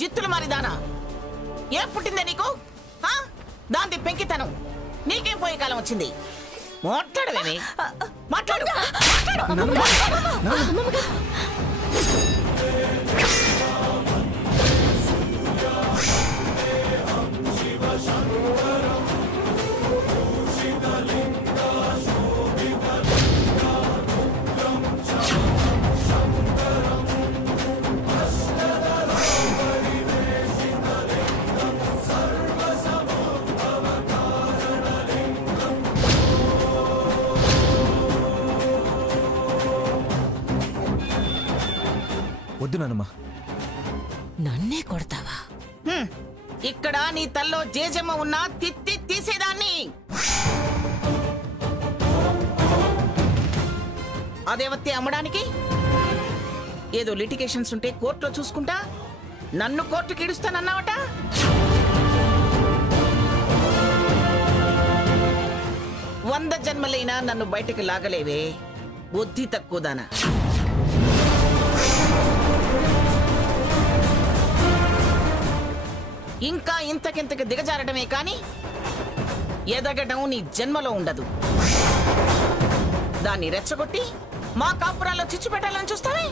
జిత్తులు మారిదానా ఏ పుట్టిందే నీకు? దాంది పెంకితనం. నీకేం పోయే కాలం వచ్చింది? మాట్లాడవేమి? మాట్లాడు. వద్దు నానమ్మా. నన్నే కొడతావా? ఇక్కడ నీ తల్లో జేజమ్మ ఉన్నా తిత్తి తీసేదాన్ని. అదేవత్తే అమ్మడానికి ఏదో లిటిగేషన్స్ ఉంటే కోర్టులో చూసుకుంటా నన్ను కోర్టుకి ఇడుస్తానన్నావట. వంద జన్మలైనా నన్ను బయటికి లాగలేవే బుద్ధి తక్కువదానా. ఇంకా ఇంతకింతకి దిగజారడమే కాని ఎదగడం నీ జన్మలో ఉండదు. దాన్ని రెచ్చగొట్టి మా కాపురాల్లో చిచ్చు పెట్టాలని చూస్తావే.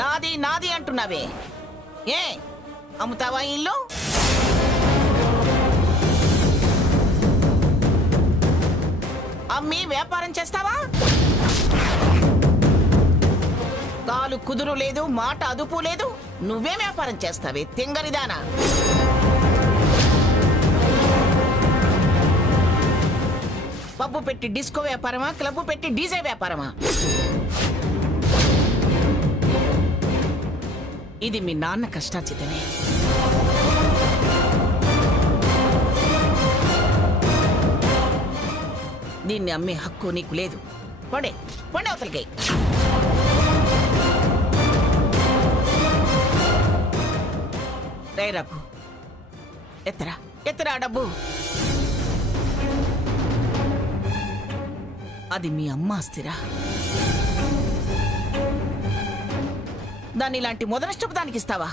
నాది నాది అంటున్నావే, ఏ అమ్ముతావా ఇల్లు? అమ్మి వ్యాపారం చేస్తావా? కాలు కుదురు లేదు, మాట అదుపు లేదు, నువ్వే వ్యాపారం చేస్తావే తింగరిదానా. పబ్బు పెట్టి డిస్కో వ్యాపారమా, క్లబ్ పెట్టి డీజే వ్యాపారమా? ఇది మీ నాన్న కష్టార్జితమే. దీన్ని అమ్మే హక్కు నీకు లేదు. పొండే పొండే అవతలికి. రే రఘు, ఎత్తరా ఎత్తరా డబ్బు. అది మీ అమ్మ ఆస్తిరా. దాన్ని ఇలాంటి మొదనష్టపు దానికి ఇస్తావా?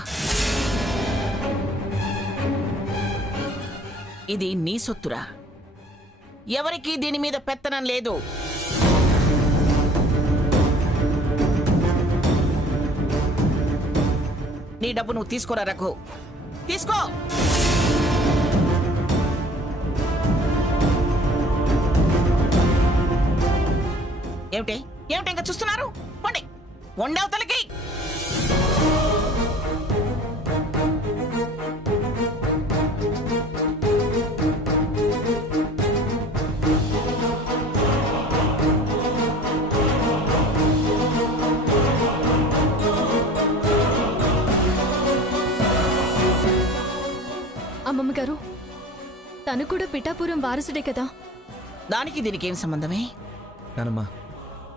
ఇది నీ సొత్తురా. ఎవరికి దీని మీద పెత్తనం లేదు. నీ డబ్బు నువ్వు తీసుకోరా రఘు, తీసుకో. ఏమిటి ఏమిటి ఇంకా చూస్తున్నారు? పండి వండవతలకి. అమ్మమ్మ గారు, తను కూడా పిఠాపురం వారసుడే కదా. దానికి దీనికి ఏం సంబంధమే? నానమ్మా,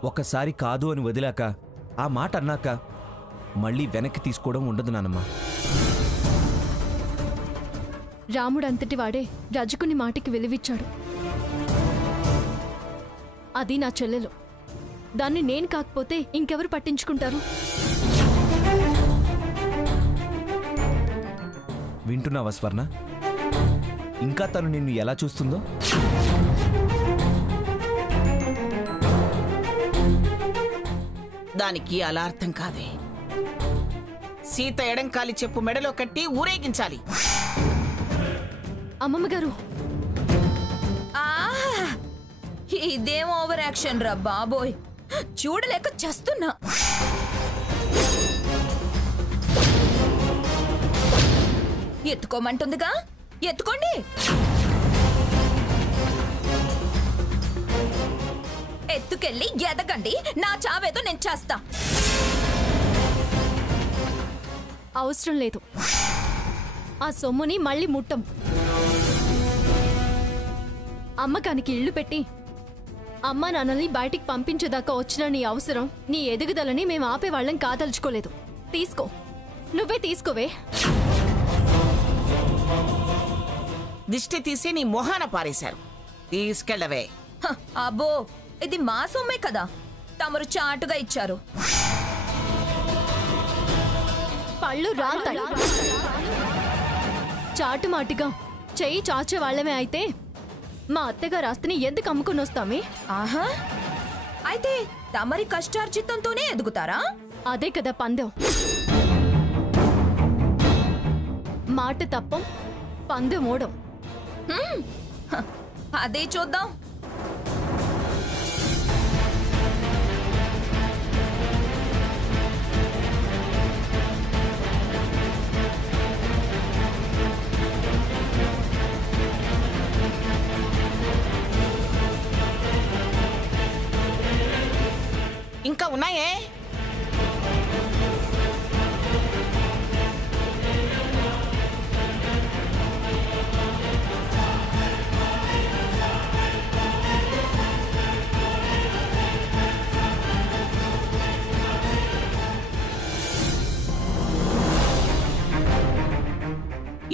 ఒక్కసారి కాదు అని వదిలాక ఆ మాట అన్నాక మళ్ళీ వెనక్కి తీసుకోవడం ఉండదు నానమ్మా. రాముడు అంతటి వాడే రజకుని మాటికి విలువిచ్చాడు. అది నా చెల్లెలు. దాన్ని నేను కాకపోతే ఇంకెవరు పట్టించుకుంటారు? వింటున్నావా స్వర్ణ? ఇంకా తను నిన్ను ఎలా చూస్తుందో? దానికి అలా అర్థం కాదే. సీత ఎడంకాలి చెప్పు మెడలో కట్టి ఊరేగించాలి. అమ్మమ్మ గారు, ఇదేం ఓవర్ యాక్షన్ రా బాబోయ్, చూడలేక చస్తున్నా. ఎత్తుకోమంటుందిగా, ఎత్తుకోండి. ఎత్తుకెళ్ళి ఎదగండి. నా చావేదో నేను చేస్తా. అవసరం లేదు. ఆ సొమ్ముని మళ్ళీ ముట్టం. అమ్మకానికి ఇళ్లు పెట్టి అమ్మ నాన్నల్ని బయటికి పంపించేదాకా వచ్చిన నీ అవసరం, నీ ఎదుగుదలని మేము ఆపేవాళ్ళం కాదలుచుకోలేదు. తీసుకో, నువ్వే తీసుకోవే. దిష్టి తీసి నీ మొహాన పారేశారు. తీసుకెళ్ళవే. అబ్బో, ఇది మా సొమ్మే కదా, తమరు చాటుగా ఇచ్చారు. పళ్ళు రాలుతాయి. చాటుమాటిగా చెయ్యి చాచే వాళ్ళమే అయితే మా అత్తగారు ఆస్తిని ఎందుకు అమ్ముకుని వస్తామే? ఆహా, అయితే తమరి కష్టార్జితంతోనే ఎదుగుతారా? అదే కదా పందెం. మాట తప్పం, పందెం ఓడం. అదే చూద్దాం. ఇంకా ఉన్నాయే.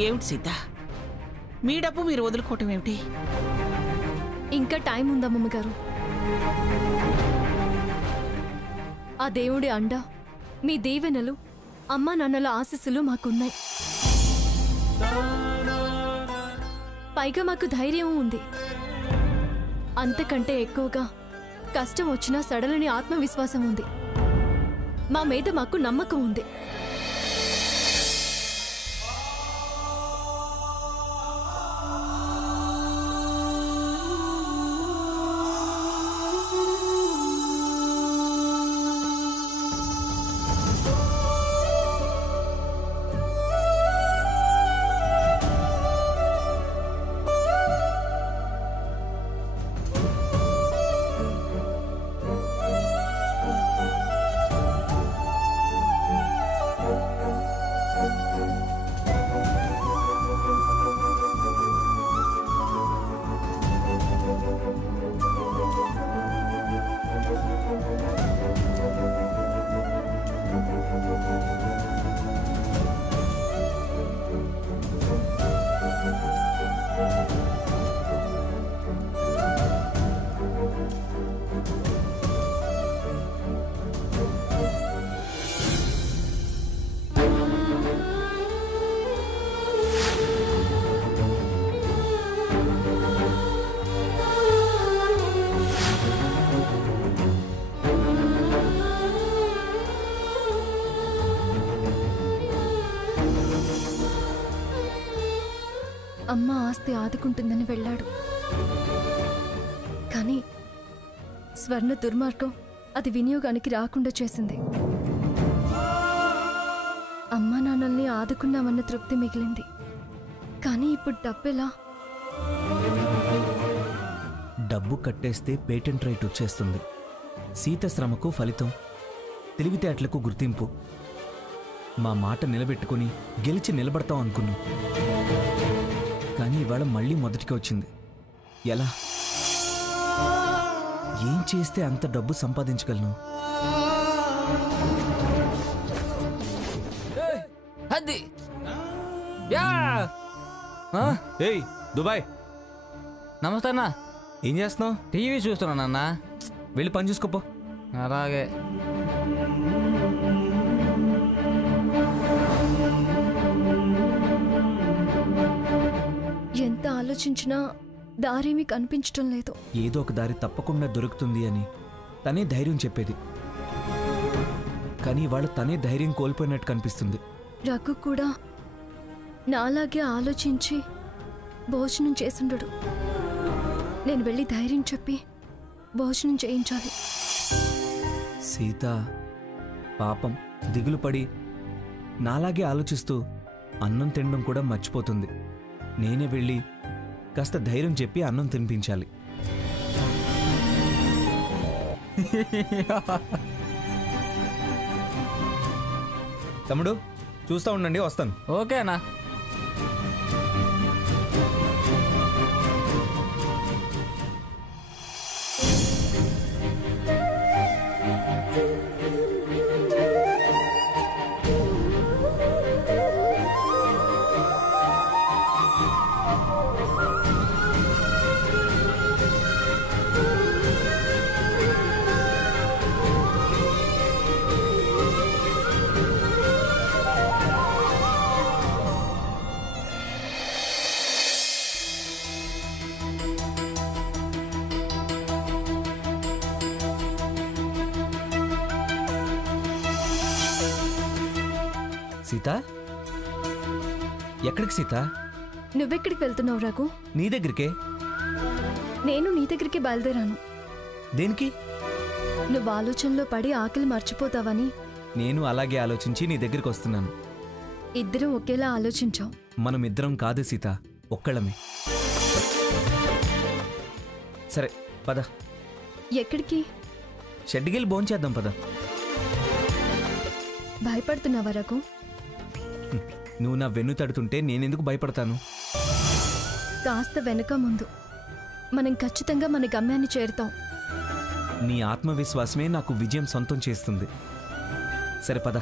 ఏమిటి సీత, మీ డబ్బు మీరు వదులుకోవటం ఏమిటి? ఇంకా టైం ఉందమ్మమ్మ గారు. ఆ దేవుడి అండ, మీ దీవెనలు, అమ్మా నాన్నల ఆశీస్సులు మాకున్నాయి. పైగా మాకు ధైర్యం ఉంది. అంతకంటే ఎక్కువగా కష్టం వచ్చినా సడలని ఆత్మవిశ్వాసం ఉంది. మా మీద మాకు నమ్మకం ఉంది. అమ్మ ఆస్తి ఆదుకుంటుందని వెళ్ళాడు. కానీ స్వర్ణ దుర్మార్గం అది వినియోగానికి రాకుండా చేసింది. అమ్మా నాన్నల్ని ఆదుకున్నామన్న తృప్తి మిగిలింది. కానీ ఇప్పుడు డబ్బెలా? డబ్బు కట్టేస్తే పేటెంట్ రైట్ వచ్చేస్తుంది. సీత శ్రమకు ఫలితం, తెలివితేటలకు గుర్తింపు. మా మాట నిలబెట్టుకుని గెలిచి నిలబడతాం అనుకున్నాం. కానీ ఇవాళ మళ్ళీ మొదటికి వచ్చింది. ఎలా? ఏం చేస్తే అంత డబ్బు సంపాదించగలను? ఏయ్ దుబాయ్, నమస్తే అన్న. ఏం చేస్తున్నావు? టీవీ చూస్తున్నాను అన్న. వెళ్ళి పని చూసుకోపో. అలాగే. ఎంత ఆలోచించినా దారేమీ కనిపించటం లేదు. ఏదో ఒక దారి తప్పకుండా దొరుకుతుంది అని తనే ధైర్యం చెప్పేది. కానీ ఇవాళ తనే ధైర్యం కోల్పోయినట్టు కనిపిస్తుంది. రఘు కూడా నాలాగే ఆలోచించి భోజనం చేసుండడు. నేను వెళ్ళి ధైర్యం చెప్పి భోజనం చేయించాలి. సీత పాపం దిగులు పడి నాలాగే ఆలోచిస్తూ అన్నం తినడం కూడా మర్చిపోతుంది. నేనే వెళ్ళి కాస్త ధైర్యం చెప్పి అన్నం తినిపించాలి. తమ్ముడు చూస్తా ఉండండి, వస్తాను. ఓకేనా? సీత ఎక్కడికి సీత? నువ్వెక్కడికి వెళ్తున్నావు రఘు? నీ దగ్గరికే. నేను నీ దగ్గరికి బయలుదేరాను. దేనికి? నువ్వు ఆలోచనలో పడి ఆకలి మర్చిపోతావని. నేను అలాగే ఆలోచించి నీ దగ్గరికి వస్తున్నాను. ఇద్దరం ఒకేలా ఆలోచించాం. మనం ఇద్దరం కాదు సీత, ఒక్కళ్ళమే. సరే పద. ఎక్కడికి? షెడ్డికెళ్ళి భోంచేద్దాం పద. భయపడుతున్నావా రఘు? నువ్వు నా వెన్ను తడుతుంటే నేనెందుకు భయపడతాను? కాస్త వెనక ముందు మనం ఖచ్చితంగా మన గమ్యాన్ని చేరుతాం. నీ ఆత్మవిశ్వాసమే నాకు విజయం సొంతం చేస్తుంది. సరే పద.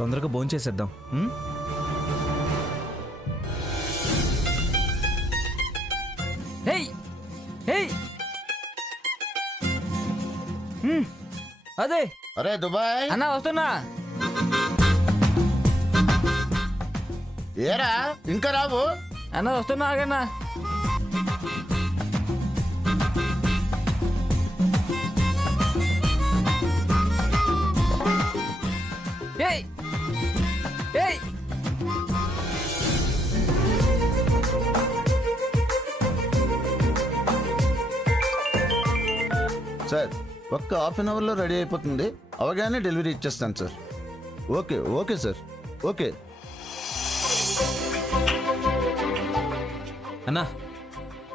తొందరగా భోంచేసేద్దాం. అదే అరే దుబాయ్ అన్నా వస్తున్నా. ఏరా ఇంకా రావు? అన్న వస్తున్నా ఆగన్నా. ఏయ్ ఏయ్ సార్ ఒక్క హాఫ్ అన్ అవర్లో రెడీ అయిపోతుంది. అవగానే డెలివరీ ఇచ్చేస్తాను sir. Okay okay sir. Okay అన్నా,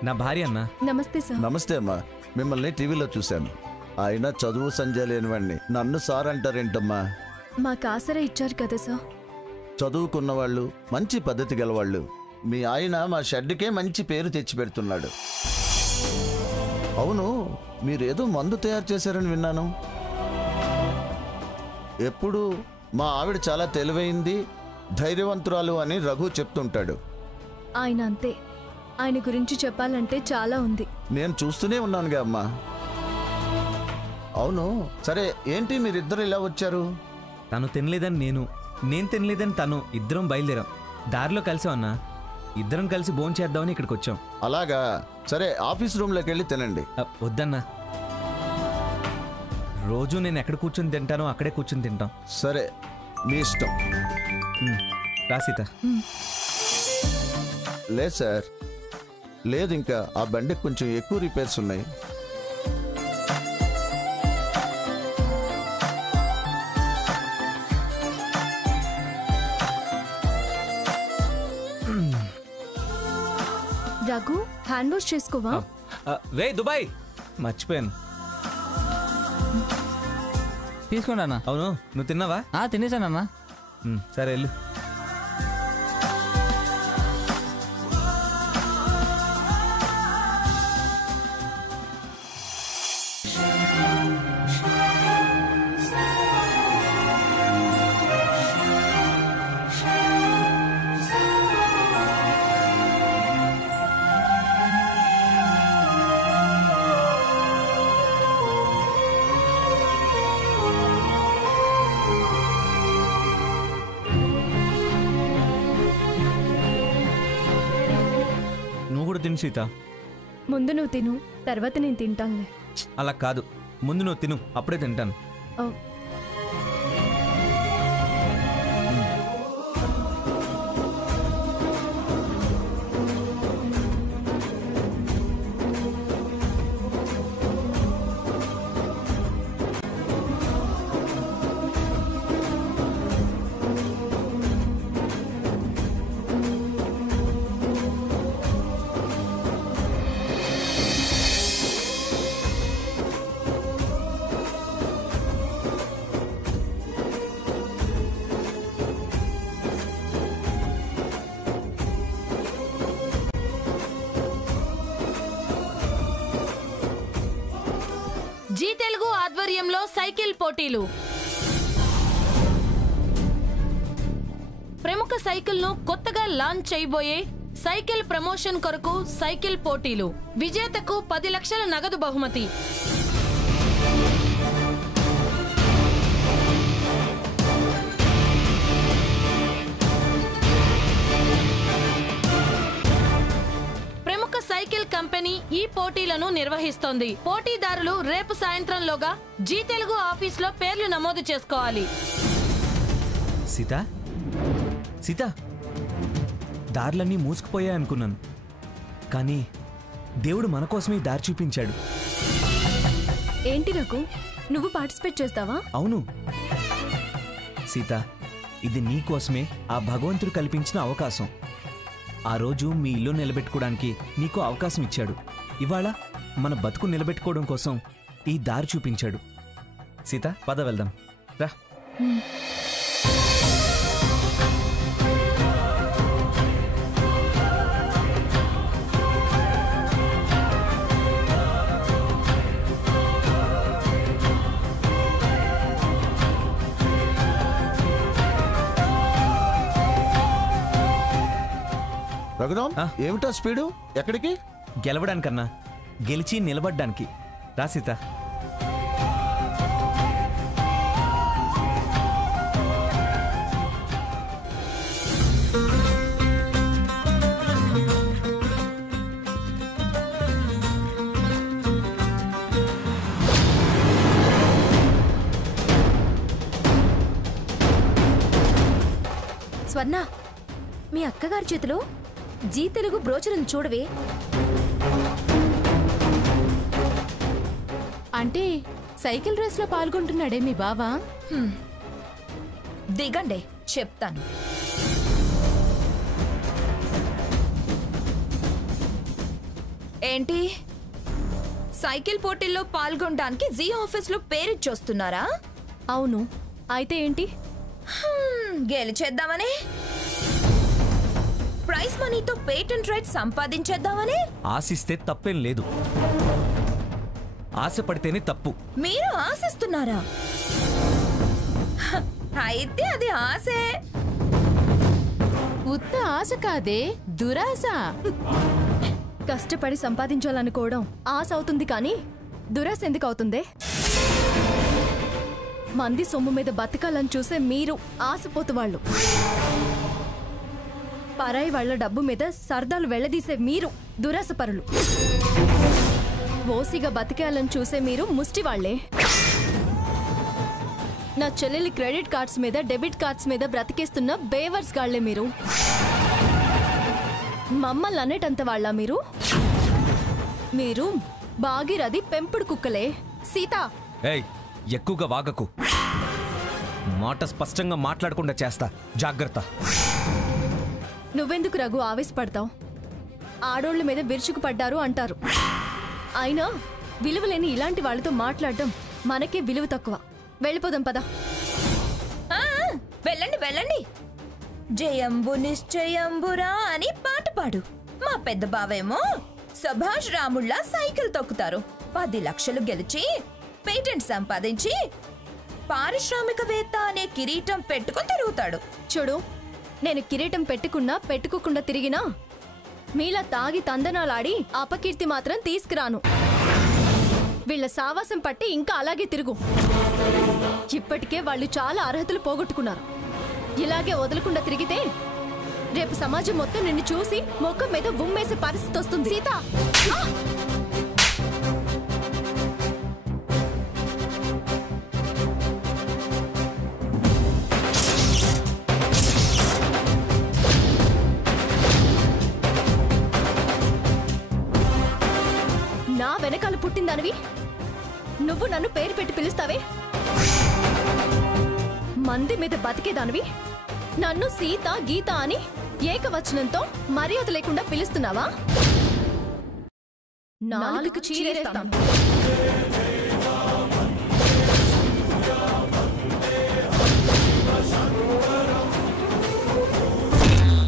నా భార్య అన్నా. నమస్తే సార్. నమస్తే అమ్మా. మిమ్మల్ని టీవీలో చూశాను. ఆయన చదువు సంజయ్ లేనివాడిని నన్ను సార్ అంటారేంటమ్మా? మాకు ఆసరా ఇచ్చారు కదా సార్. చదువుకున్న వాళ్ళు, మంచి పద్ధతి గలవాళ్ళు. మీ ఆయన మా షెడ్కే మంచి పేరు తెచ్చిపెడుతున్నాడు. అవును, మీరేదో మందు తయారు చేశారని విన్నాను. ఎప్పుడు మా ఆవిడ చాలా తెలివైంది, ధైర్యవంతురాలు అని రఘు చెప్తుంటాడు. ఆయన అంతే. ఆయన గురించి చెప్పాలంటే చాలా ఉంది. నేను చూస్తూనే ఉన్నానుగా అమ్మా. అవును సరే, ఏంటి మీరిద్దరు ఇలా వచ్చారు? తను తినలేదని నేను తినలేదని తను, ఇద్దరం బయలుదేరాం. దారిలో కలిసాం అన్నా. ఇద్దరం కలిసి భోంచేద్దామని ఇక్కడికి వచ్చాం. అలాగా, సరే ఆఫీస్ రూమ్లోకి వెళ్ళి తినండి. వద్దన్నా, రోజు నేను ఎక్కడ కూర్చొని తింటానో అక్కడే కూర్చొని తింటాం. సరే మీ ఇష్టం. రాసీత. లేదు సార్, లేదు, ఇంకా ఆ బండికి కొంచెం ఎక్కువ రిపేర్స్ ఉన్నాయి. రఘు, హ్యాండ్ వాష్ చేసుకోవా? రే దుబాయ్, మర్చిపోయాను. తీసుకోండి అన్న. అవును, నువ్వు తిన్నావా? తినేసానన్నా. సరే వెళ్ళు. తిను సీత. ముందు నువ్వు తిను, తర్వాత నేను తింటానులే. అలా కాదు, ముందు నువ్వు తిను, అప్పుడే తింటాను. జీ తెలుగు ఆధ్వర్యంలో సైకిల్ పోటీలు. ప్రముఖ సైకిల్ ను కొత్తగా లాంచ్ చేయబోయే సైకిల్ ప్రమోషన్ కొరకు సైకిల్ పోటీలు. విజేతకు 10 లక్షల నగదు బహుమతి. ప్రముఖ సైకిల్ కంపెనీ ఈ పోటీలను నిర్వహిస్తోంది. పోటీదారులు రేపు సాయంత్రంలోగా జీ తెలుగు ఆఫీస్లో పేర్లు నమోదు చేసుకోవాలి. సీత సీత దారులన్నీ మూసుకుపోయాయి అనుకున్నాను, కానీ దేవుడు మన కోసమే దారి చూపించాడు. ఏంటి రఘు, నువ్వు పార్టిసిపేట్ చేస్తావా? అవును సీత, ఇది నీ కోసమే ఆ భగవంతుడు కల్పించిన అవకాశం. ఆ రోజు మీ ఇల్లు నిలబెట్టుకోవడానికి నీకు అవకాశం ఇచ్చాడు. ఇవాళ మన బతుకు నిలబెట్టుకోవడం కోసం ఈ దారి చూపించాడు. సీత, పద వెళ్దాం రా. రఘురామ్, ఏమిటా స్పీడు? ఎక్కడికి? గెలవడానికన్నా గెలిచి నిలబడ్డానికి. రా సీత. స్వర్ణ, మీ అక్కగారి చేతిలో జీ తెలుగు బ్రోచర్ని చూడవే. అంటే సైకిల్ రేస్ లో పాల్గొంటున్నాడే మీ బావా? దిగండి, చెప్తాను. ఏంటి, సైకిల్ పోటీల్లో పాల్గొనడానికి జీ ఆఫీస్ లో పేరిచ్చొస్తున్నారా? అవును, అయితే ఏంటి? గెలిచేద్దామని, ప్రైజ్ మనీతో పేటెంట్ రైట్ సంపాదించేద్దామని ఆశిస్తే తప్పేం లేదు, ఆశపడితేనే తప్పు. మీరు ఆశిస్తున్నారా? అయితే అది ఆశే. ఉత్త ఆశ కాదే, దురాశ. కష్టపడి సంపాదించాలనుకోవడం ఆశ అవుతుంది, కానీ దురాశ ఎందుకు అవుతుందే? మంది సొమ్ము మీద బతకాలని చూసే మీరు ఆశపోతు వాళ్ళు, పరాయి వాళ్ల డబ్బు మీద సరదాలు వెళ్లదీసే మీరు దురాశపరులు, ఓసిగా బతికేయాలని చూసే మీరు ముష్టి వాళ్లే. నా చెల్లెలి క్రెడిట్ కార్డ్స్ మీద డెబిట్ కార్డ్స్ మీద బ్రతికేస్తున్న బేవర్స్ గాళ్లే మీరు. మమ్మల్ని అనేటంత వాళ్ళ మీరు? మీరు బాగిరది పెంపుడు కుక్కలే. సీత, ఏయ్, ఎక్కువగా వాగకు. మాట స్పష్టంగా మాట్లాడకుండా చేస్తా, జాగ్రత్త. నువ్వెందుకు రఘు ఆవేశపడతావు? ఆడోళ్ల మీద విరుచుకుపడ్డారు అంటారు. అయినా విలువలేని ఇలాంటి వాళ్ళతో మాట్లాడడం మనకే విలువ తక్కువ. వెళ్ళిపోదాం పద. వెళ్ళండి వెళ్ళండి. జయంబు నిశ్చయంబురా అని పాట పాడు. మా పెద్ద బావేమో సుభాష్ రాముళ్ళ సైకిల్ తొక్కుతారు. 10 లక్షలు గెలిచి పేటెంట్ సంపాదించి పారిశ్రామికవేత్త అనే కిరీటం పెట్టుకుని తిరుగుతాడు. చూడు, నేను కిరీటం పెట్టుకున్నా పెట్టుకోకుండా తిరిగినా మీలా తాగి తందనాలాడి అపకీర్తి మాత్రం తీసుకురాను. వీళ్ళ సావాసం పట్టి ఇంకా అలాగే తిరుగు. ఇప్పటికే వాళ్ళు చాలా అర్హతలు పోగొట్టుకున్నారు. ఇలాగే వదలకుండా తిరిగితే రేపు సమాజం మొత్తం నిన్ను చూసి మొక్కం మీద ఉమ్మేసే పరిస్థితి వస్తుంది. సీత, నా వెనకాల పుట్టిందనివి నువ్వు నన్ను పేరు పెట్టి పిలుస్తావే? మంది మీద బతికేదానివి నన్ను సీత గీత అని ఏకవచనంతో మర్యాద లేకుండా పిలుస్తున్నావా? నాలుగు చీరేస్తాను.